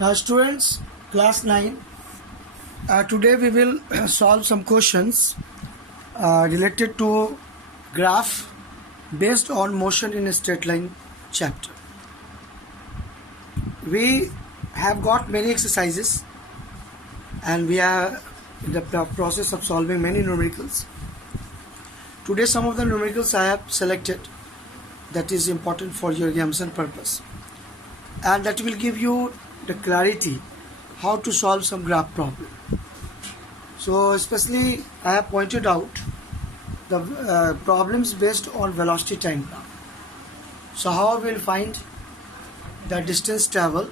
Now students, class 9, today we will solve some questions related to graph based on motion in a straight line chapter. We have got many exercises and we are in the process of solving many numericals. Today some of the numericals I have selected that is important for your examination purpose, and that will give you the clarity how to solve some graph problem. So especially I have pointed out the problems based on velocity time graph. So how we will find the distance travel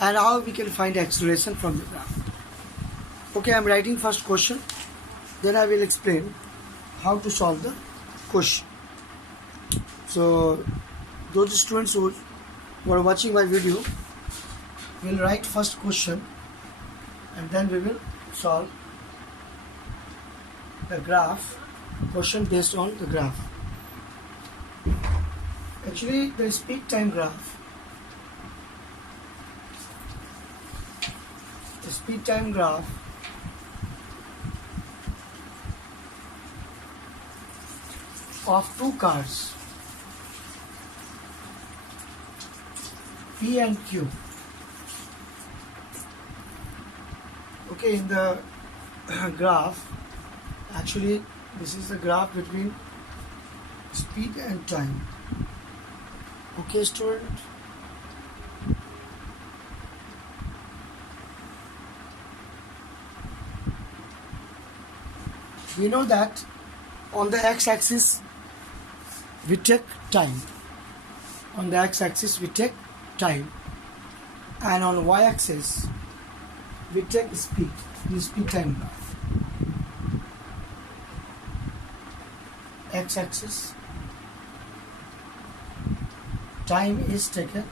and how we can find acceleration from the graph. Okay, I am writing first question, then I will explain how to solve the question. So those students who are watching my video will write first question and then we will solve the graph question based on the graph. Actually the speed time graph, the speed time graph of two cars P and Q. Okay, in the graph, actually this is the graph between speed and time. Okay student, we know that on the x-axis we take time, on the x-axis we take time, and on y-axis we take speed, the speed time graph. X-axis time is taken,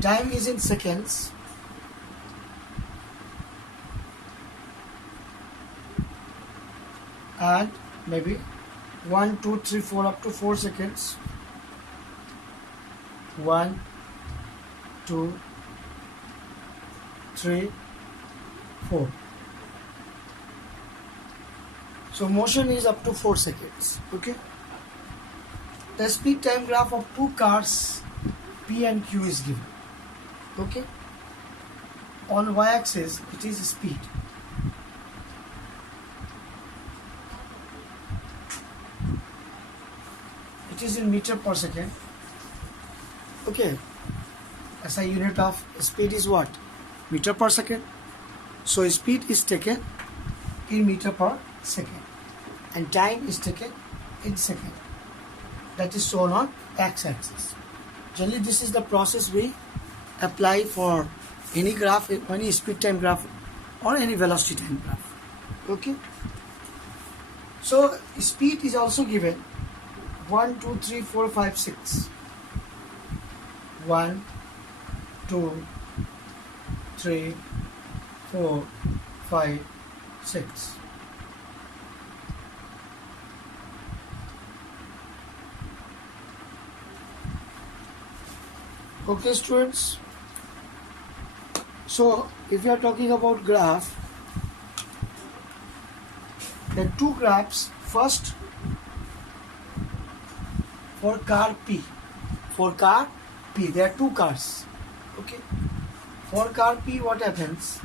time is in seconds, and maybe 1, 2, 3, 4 up to 4 seconds. 1, 2, 3, 4. So motion is up to 4 seconds. Okay. The speed time graph of two cars P and Q is given. Okay. On y-axis it is speed. It is in meter per second. Okay. SI unit of speed is what? Meter per second. So speed is taken in meter per second and time is taken in second. That is shown on x-axis. Generally this is the process we apply for any graph, any speed time graph or any velocity time graph. Okay. So speed is also given 1, 2, 3, 4, 5, 6. 1, 2, 3, 4, 5, 6. Okay students, so if you are talking about graph, the two graphs, first for car P, there are two cars. Okay, for car P what happens?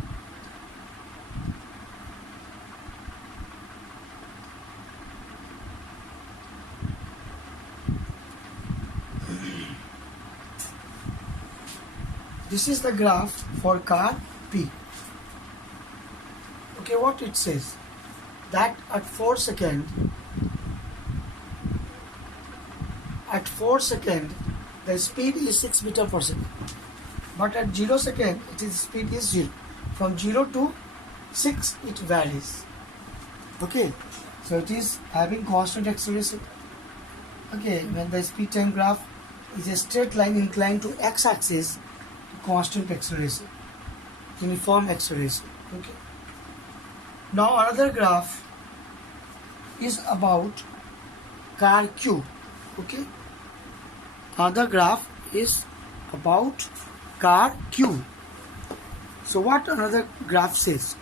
This is the graph for car P. Okay, what it says? That at 4 seconds, the speed is 6 meter per second. But at 0 second, speed is 0. From 0 to 6, it varies. Okay, so it is having constant acceleration. Okay, when the speed time graph is a straight line inclined to x-axis, constant acceleration, uniform acceleration. Okay. Now another graph is about car Q. Okay. Another graph is about car Q. So what another graph says?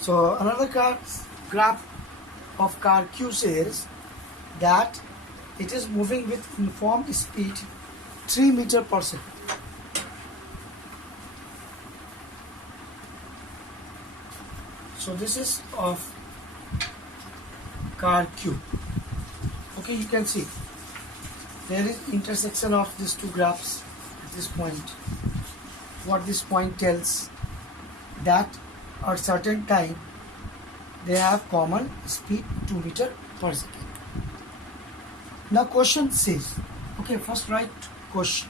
So another graph of car Q says that it is moving with uniform speed 3 meters per second. So this is of car Q. Okay, you can see there is intersection of these two graphs at this point. What this point tells that at certain time they have common speed 2 meters per second. Now question says, okay, first write question.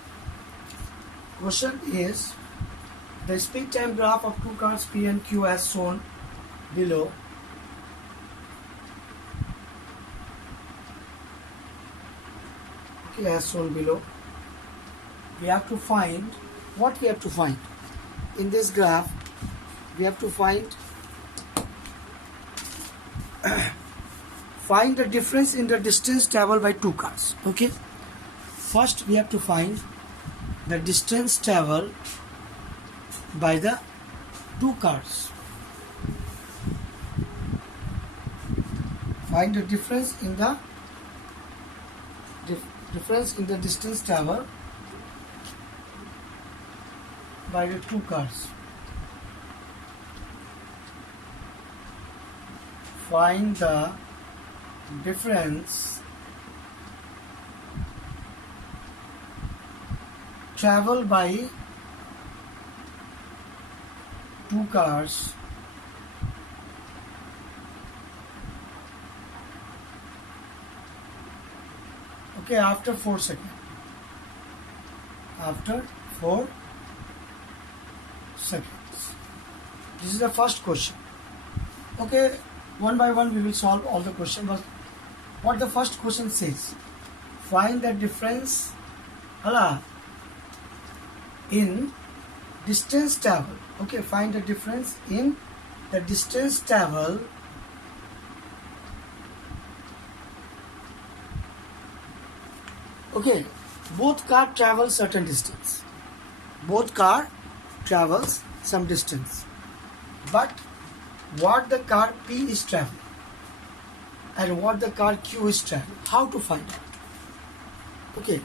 Question is the speed time graph of two cars P and Q as shown below. Okay, as shown below. We have to find what we have to find in this graph. We have to find the difference in the distance traveled by two cars. Okay, first we have to find the distance traveled by the two cars. Find the difference in the distance traveled by the two cars. Find the difference traveled by two cars okay after 4 seconds. After 4 seconds. This is the first question. Okay, one by one we will solve all the questions, but what the first question says, find the difference in distance travel. Okay, find the difference in the distance travel okay, both car travel certain distance. Both car travels some distance, but what the car P is traveling and what the car Q is traveling, how to find out? Okay,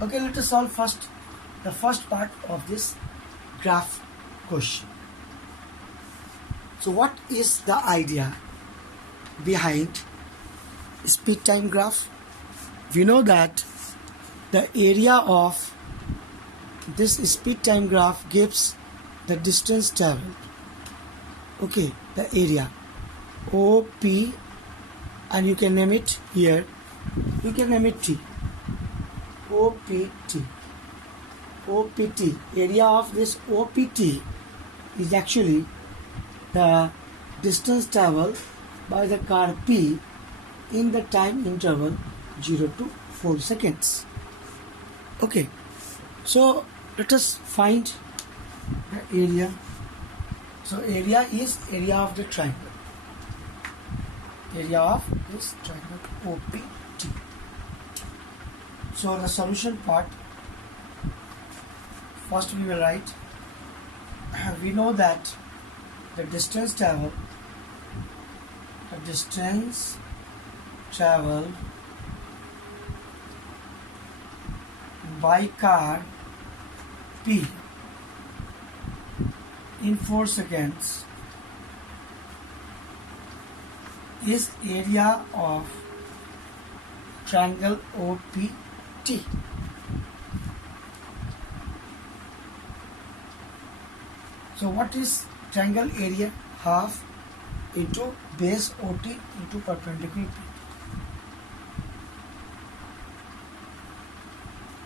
let us solve first the first part of this graph question. So what is the idea behind speed time graph? We know that the area of this speed time graph gives the distance traveled. Okay, the area OP, and you can name it here. You can name it T. OPT. Area of this OPT is actually the distance traveled by the car P in the time interval 0 to 4 seconds. Okay, so let us find the area. So area is area of the triangle. Area of this triangle OPT. So the solution part, first we will write, we know that the distance traveled by car P in 4 seconds is area of triangle OPT. So what is triangle area? Half into base OT into perpendicular P.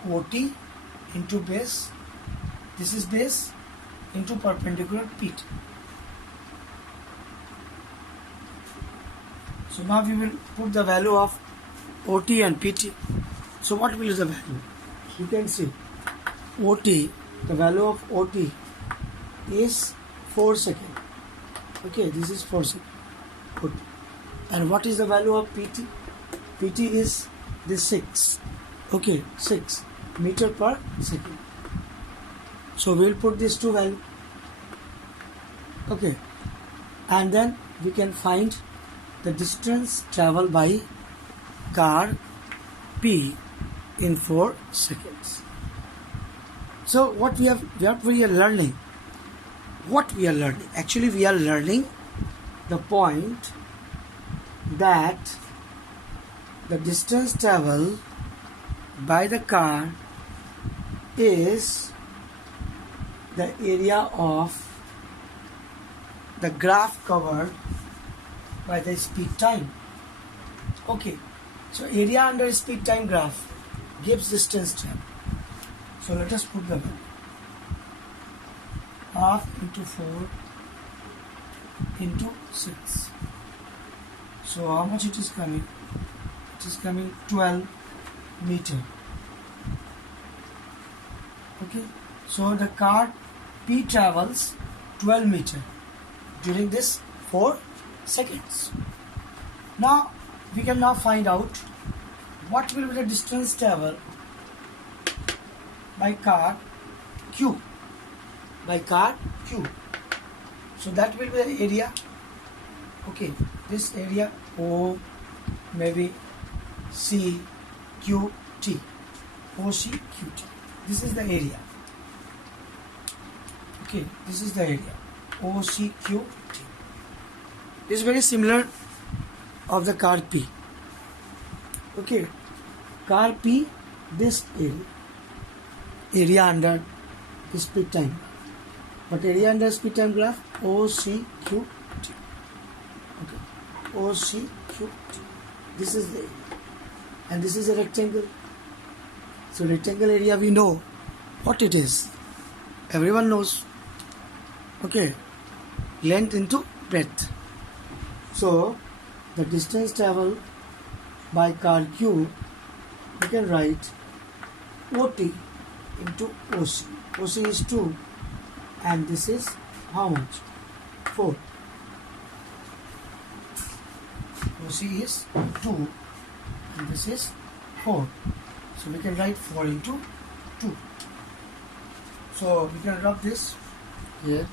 OT into base, this is base, into perpendicular PT. So now we will put the value of OT and PT. So what will be the value? You can see OT, the value of OT is 4 seconds. Okay, this is 4 seconds. Good. And what is the value of PT? PT is this 6. Okay, 6. meter per second. So we will put these two values. Okay, and then we can find the distance traveled by car P in 4 seconds. So what we are learning? What we are learning? Actually, we are learning the point that the distance traveled by the car is the area of the graph covered by the speed time. Okay, so area under speed time graph gives distance traveled. So let us put the value. Half into 4 into 6. So how much it is coming? It is coming 12 meter. Okay, so the car P travels 12 meter during this 4 seconds. Now we can now find out what will be the distance traveled by car Q. By car Q. So that will be the area. Okay, this area O, maybe C Q T. O C Q T. This is the area. Okay, this is the area. O C Q T. This is very similar of the car P. Okay, car P, this area under the speed time. But area under speed time graph OCQT. Okay, OCQT. This is the area, and this is a rectangle. So rectangle area, we know what it is. Everyone knows. Okay, length into breadth. So the distance traveled by car Q, we can write OT into OC. OC is 2, and this is how much? 4. OC is 2, and this is 4. So we can write 4 into 2. So we can rub this here.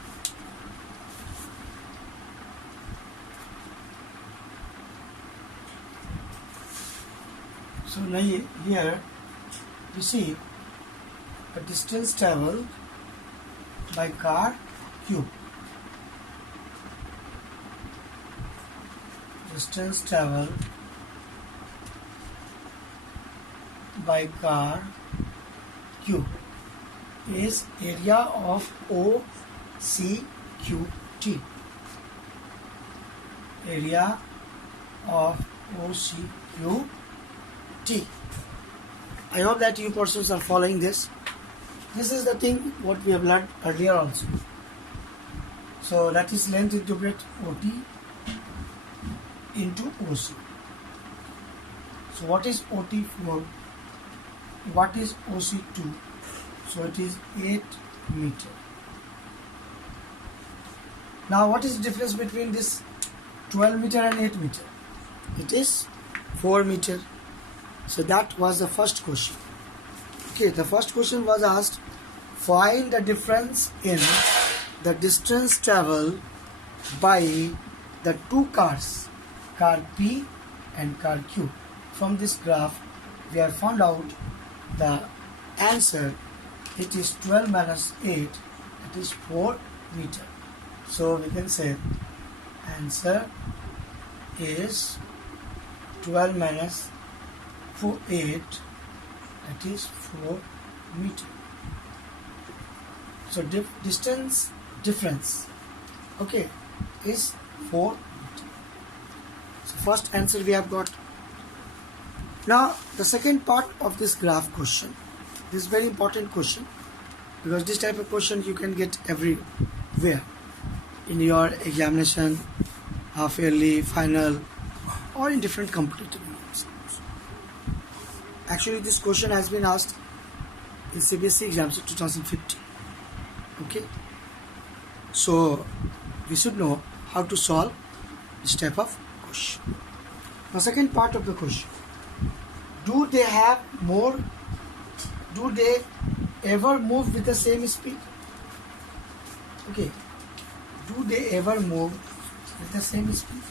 So now here you see the distance traveled by car Q. Distance traveled by car Q is area of OCQT. Area of OCQT. I hope that you persons are following this. This is the thing what we have learned earlier also. So that is length into breadth OT into OC. So what is OT4? What is OC2? So it is 8 meter. Now what is the difference between this 12 meter and 8 meter? It is 4 meter. So that was the first question. Okay, the first question was asked, find the difference in the distance traveled by the two cars, car P and car Q. From this graph, we have found out the answer. It is 12 minus 8, it is 4 meter. So we can say answer is 12 minus 8, that is 4 meter. So distance difference, okay, is 4 meter. So first answer we have got. Now the second part of this graph question, this is very important question, because this type of question you can get everywhere in your examination, half yearly, final, or in different competitive exams. Actually this question has been asked in CBSE exams of 2015. Okay, so we should know how to solve this type of question. Now second part of the question, do they have more do they ever move with the same speed? Okay, do they ever move with the same speed?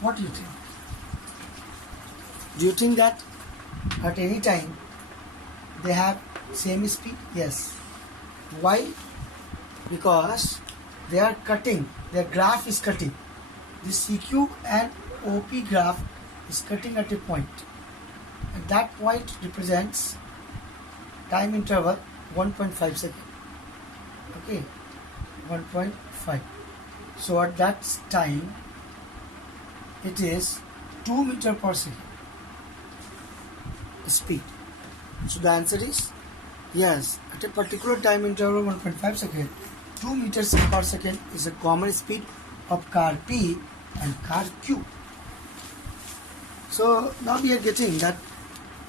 What do you think? Do you think that at any time they have same speed? Yes. Why? Because they are cutting, their graph is cutting. The CQ and OP graph is cutting at a point, and that point represents time interval 1.5 second. Okay, 1.5. So at that time it is 2 meter per second speed. So the answer is yes, at a particular time interval 1.5 second, 2 meters per second is the common speed of car P and car Q. So now we are getting that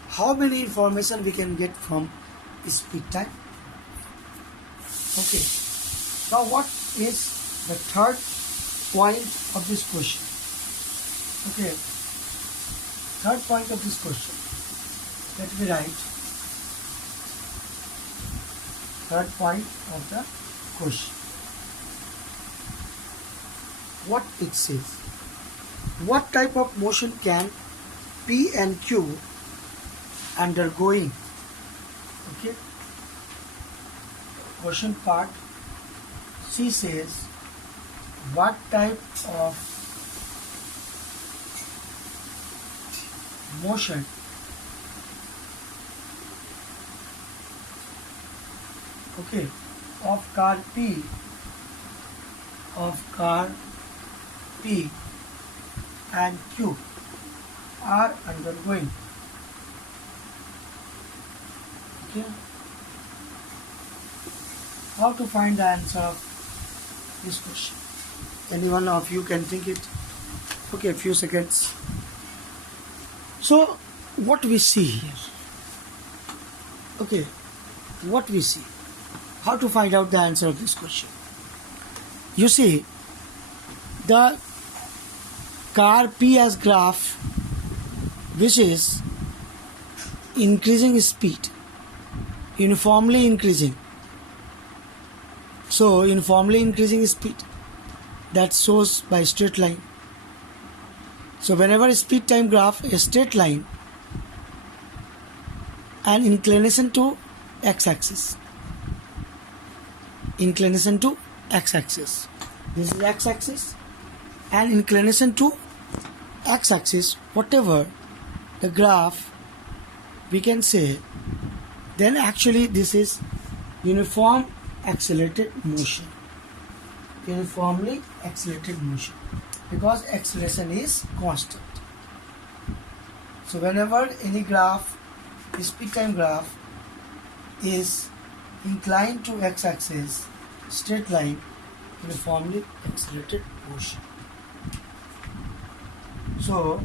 how many information we can get from speed time. Okay, now what is the third point of this question? Okay, third point of this question, let me write third point of the question. What it says: what type of motion can P and Q undergoing? Okay, question part C says what type of motion of car P and Q are undergoing. Okay, how to find the answer of this question? Any one of you can think it. Okay, a few seconds. So what we see here, okay, what we see, how to find out the answer of this question? You see, the car P has graph which is increasing speed, uniformly increasing. So uniformly increasing speed, that shows by straight line. So whenever speed time graph is straight line and inclination to x-axis, inclination to x-axis, this is x-axis, and inclination to x-axis, whatever the graph we can say, then actually this is uniform accelerated motion, uniformly accelerated motion, because acceleration is constant. So whenever any graph, speed time graph, is inclined to x-axis, straight line, uniformly accelerated motion. So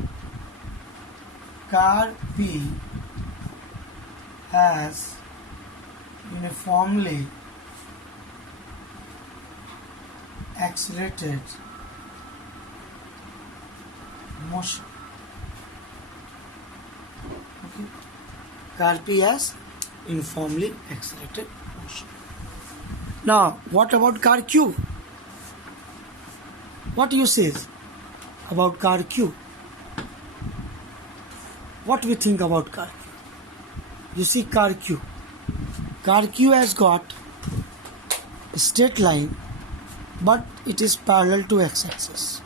car P has uniformly accelerated motion. Okay, car P has uniformly accelerated motion. Now what about car Q? What you say about car Q? What we think about car Q? You see car Q. Car Q has got a straight line, but it is parallel to x-axis.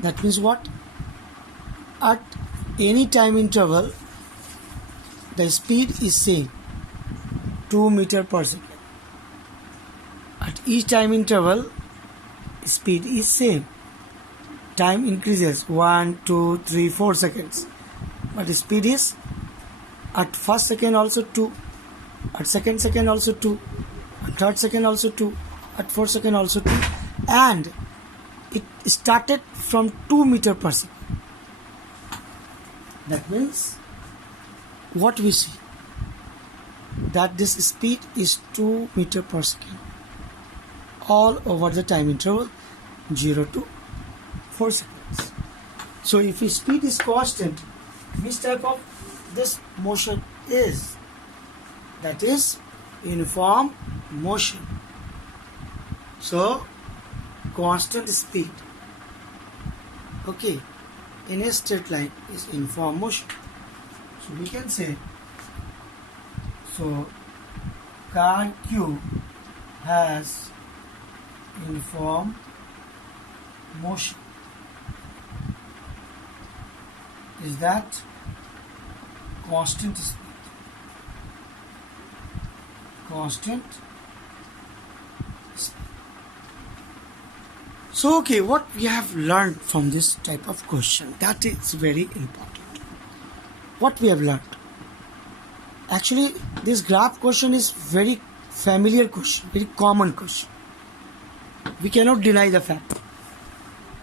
That means what? At any time interval, the speed is same, 2 meter per second. At each time interval, speed is same. Time increases 1, 2, 3, 4 seconds, but the speed is at first second also 2, at second second also 2, at third second also 2, at fourth second also 2, and it started from 2 meter per second. That means what we see, that this speed is 2 meter per second all over the time interval 0 to 4 seconds. So if speed is constant, which type of this motion is. That is uniform motion. So constant speed, okay, in a straight line is uniform motion. So we can say, so car Q has uniform motion. Is that constant speed? Constant speed. So okay, what we have learned from this type of question, that is very important. What we have learned, actually this graph question is very familiar question, very common question. We cannot deny the fact.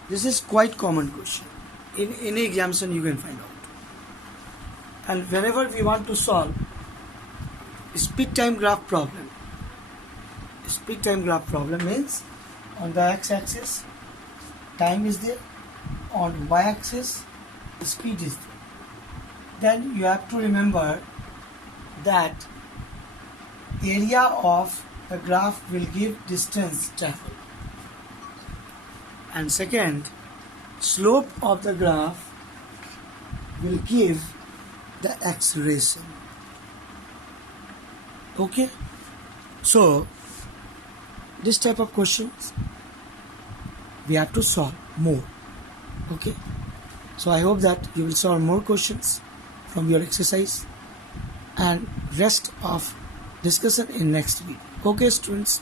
This is quite common question. In any examination you can find out. And whenever we want to solve speed time graph problem, speed time graph problem means on the x-axis time is there, on y-axis speed is there. Then you have to remember that area of the graph will give distance traveled, and second, slope of the graph will give the acceleration. Okay, so this type of questions we have to solve more. Okay, so I hope that you will solve more questions from your exercise and rest of discussion in next week. Okay students.